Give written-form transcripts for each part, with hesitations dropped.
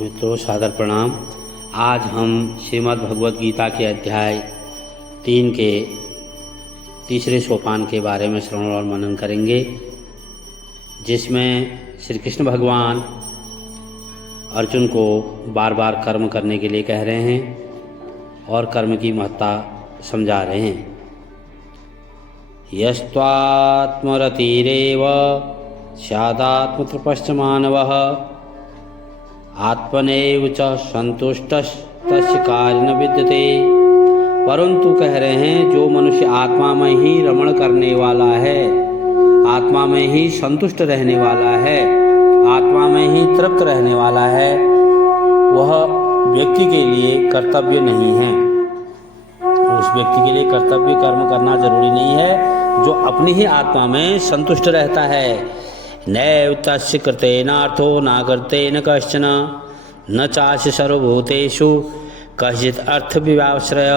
मित्रों सादर प्रणाम। आज हम श्रीमद् भगवद गीता के अध्याय 3 के तीसरे सोपान के बारे में श्रवण और मनन करेंगे, जिसमें श्री कृष्ण भगवान अर्जुन को बार बार कर्म करने के लिए कह रहे हैं और कर्म की महत्ता समझा रहे हैं। यस्त्वात्मरतिरेव स्यादात्मतृपश्च मानवः आत्मनेव च संतुष्टस्तस्य कार्य न विद्यते। परंतु कह रहे हैं, जो मनुष्य आत्मा में ही रमण करने वाला है, आत्मा में ही संतुष्ट रहने वाला है, आत्मा में ही तृप्त रहने वाला है, वह व्यक्ति के लिए कर्तव्य नहीं है। उस व्यक्ति के लिए कर्तव्य कर्म करना जरूरी नहीं है जो अपनी ही आत्मा में संतुष्ट रहता है। नैव तस्य कृतेनार्थो न कर्तेन कश्चन न चास्य सर्वभूतेषु कश्चित् अर्थ विवाश्रय।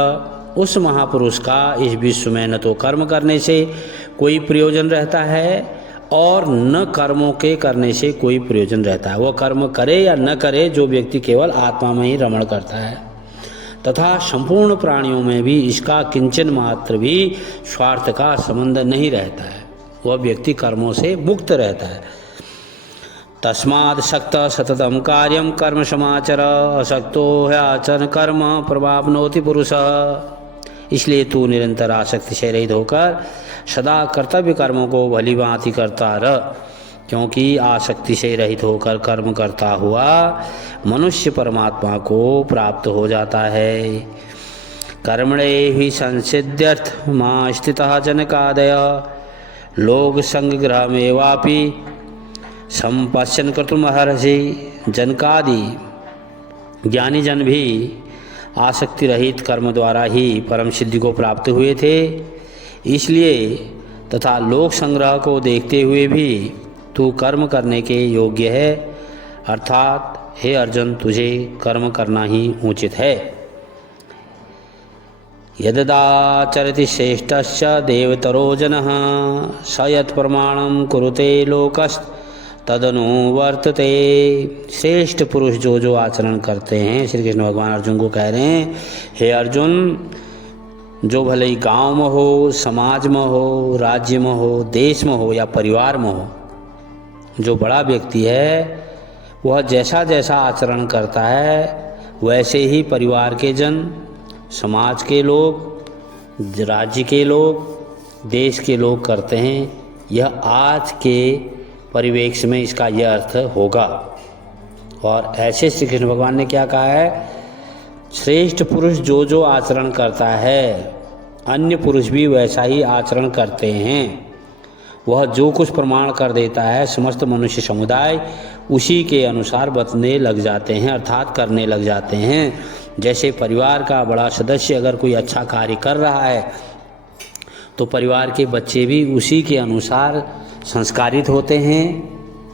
उस महापुरुष का इस विश्व में न तो कर्म करने से कोई प्रयोजन रहता है और न कर्मों के करने से कोई प्रयोजन रहता है। वह कर्म करे या न करे, जो व्यक्ति केवल आत्मा में ही रमण करता है तथा संपूर्ण प्राणियों में भी इसका किंचन मात्र भी स्वार्थ का संबंध नहीं रहता है, वह व्यक्ति कर्मों से मुक्त रहता है। तस्माद् शक्त सततम कार्यम कर्म समाचर असक्तो ह्याचन कर्म प्रवाप्नोति पुरुषः। इसलिए तू निरंतर आसक्ति से रहित होकर सदा कर्तव्य कर्मों को भली भांति करता रह, क्योंकि आसक्ति से रहित होकर कर्म करता हुआ मनुष्य परमात्मा को प्राप्त हो जाता है। कर्मणे हि संसिद्ध्यर्थ मां स्थितः जनकादय लोक संग्रहमेवापि संपश्यन कर्तुमर्हसि। जनकादि ज्ञानी जन भी आसक्ति रहित कर्म द्वारा ही परम सिद्धि को प्राप्त हुए थे। इसलिए तथा लोक संग्रह को देखते हुए भी तू कर्म करने के योग्य है, अर्थात हे अर्जुन, तुझे कर्म करना ही उचित है। यददाचरति श्रेष्ठश्च देवतरो जनः स यत्प्रमाणं कुरुते लोकस्तदनुवर्तते। श्रेष्ठ पुरुष जो आचरण करते हैं, श्री कृष्ण भगवान अर्जुन को कह रहे हैं, हे अर्जुन, जो भले ही गांव में हो, समाज में हो, राज्य में हो, देश में हो या परिवार में हो, जो बड़ा व्यक्ति है वह जैसा जैसा आचरण करता है वैसे ही परिवार के जन, समाज के लोग, राज्य के लोग, देश के लोग करते हैं। यह आज के परिवेश में इसका यह अर्थ होगा। और ऐसे श्री कृष्ण भगवान ने क्या कहा है, श्रेष्ठ पुरुष जो आचरण करता है अन्य पुरुष भी वैसा ही आचरण करते हैं। वह जो कुछ प्रमाण कर देता है समस्त मनुष्य समुदाय उसी के अनुसार बतने लग जाते हैं, अर्थात करने लग जाते हैं। जैसे परिवार का बड़ा सदस्य अगर कोई अच्छा कार्य कर रहा है तो परिवार के बच्चे भी उसी के अनुसार संस्कारित होते हैं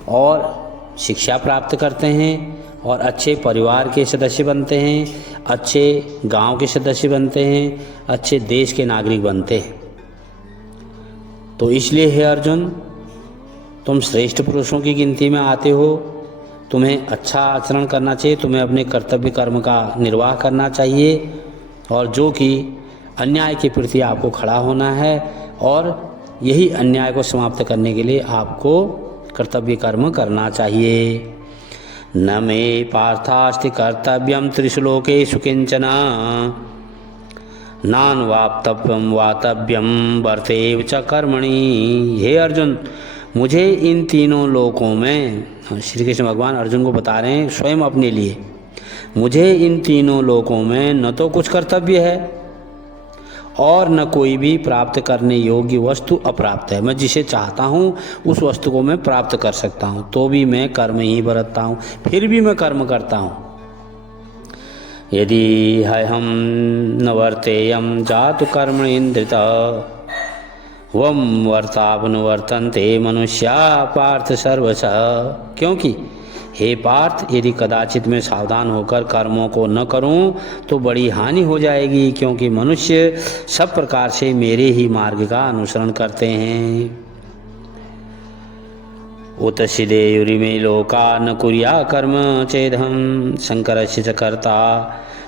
और शिक्षा प्राप्त करते हैं और अच्छे परिवार के सदस्य बनते हैं, अच्छे गांव के सदस्य बनते हैं, अच्छे देश के नागरिक बनते हैं। तो इसलिए हे अर्जुन, तुम श्रेष्ठ पुरुषों की गिनती में आते हो, तुम्हें अच्छा आचरण करना चाहिए, तुम्हें अपने कर्तव्य कर्म का निर्वाह करना चाहिए और जो कि अन्याय के प्रति आपको खड़ा होना है और यही अन्याय को समाप्त करने के लिए आपको कर्तव्य कर्म करना चाहिए। न मे पार्थास्ति कर्तव्यम त्रिश्लोकेषु किंचन नान्वाप्तव्यम वातव्यम वर्तेव च कर्मणि। हे अर्जुन, मुझे इन तीनों लोकों में, श्री कृष्ण भगवान अर्जुन को बता रहे हैं स्वयं अपने लिए, मुझे इन तीनों लोकों में न तो कुछ कर्तव्य है और न कोई भी प्राप्त करने योग्य वस्तु अप्राप्त है। मैं जिसे चाहता हूँ उस वस्तु को मैं प्राप्त कर सकता हूँ, तो भी मैं कर्म ही बरतता हूँ, फिर भी मैं कर्म करता हूँ। यदि हम न वर्तेयम जातु कर्म इंद्रिता वम वर्तावनुवर्तन्ते मनुष्या पार्थ सर्वशः। क्योंकि हे पार्थ, यदि कदाचित मैं सावधान होकर कर्मों को न करूं तो बड़ी हानि हो जाएगी, क्योंकि मनुष्य सब प्रकार से मेरे ही मार्ग का अनुसरण करते हैं। उत सिदेयुरिमे लोका न कुर्या कर्म चेदहम शंकरस्य च कर्ता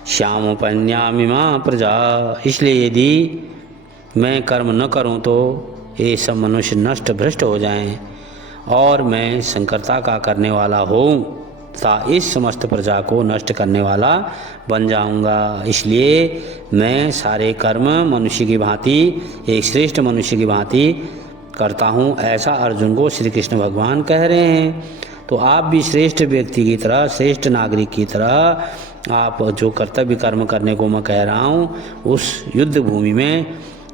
श्यामोपन्यामिमा प्रजा। इसलिए यदि मैं कर्म न करूं तो ये सब मनुष्य नष्ट भ्रष्ट हो जाएं और मैं शंकरता का करने वाला हूँ तथा इस समस्त प्रजा को नष्ट करने वाला बन जाऊंगा। इसलिए मैं सारे कर्म मनुष्य की भांति, एक श्रेष्ठ मनुष्य की भांति करता हूँ, ऐसा अर्जुन को श्री कृष्ण भगवान कह रहे हैं। तो आप भी श्रेष्ठ व्यक्ति की तरह, श्रेष्ठ नागरिक की तरह आप जो कर्तव्य कर्म करने को मैं कह रहा हूँ, उस युद्ध भूमि में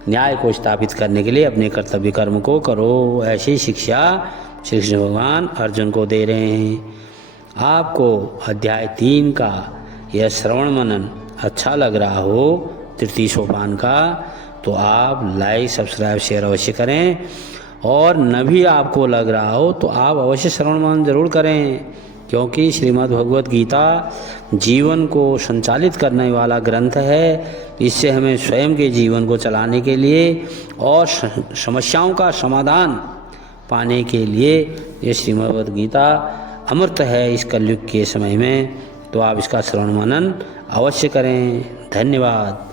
न्याय को स्थापित करने के लिए अपने कर्तव्य कर्म को करो। ऐसी शिक्षा श्री कृष्ण भगवान अर्जुन को दे रहे हैं। आपको अध्याय 3 का यह श्रवण मनन अच्छा लग रहा हो, तृतीय सोपान का, तो आप लाइक सब्सक्राइब शेयर अवश्य करें। और न भी आपको लग रहा हो तो आप अवश्य श्रवण मनन जरूर करें, क्योंकि श्रीमद् भगवत गीता जीवन को संचालित करने वाला ग्रंथ है। इससे हमें स्वयं के जीवन को चलाने के लिए और समस्याओं का समाधान पाने के लिए ये श्रीमद् भगवत गीता अमृत है इस कलयुग के समय में। तो आप इसका श्रवण मनन अवश्य करें। धन्यवाद।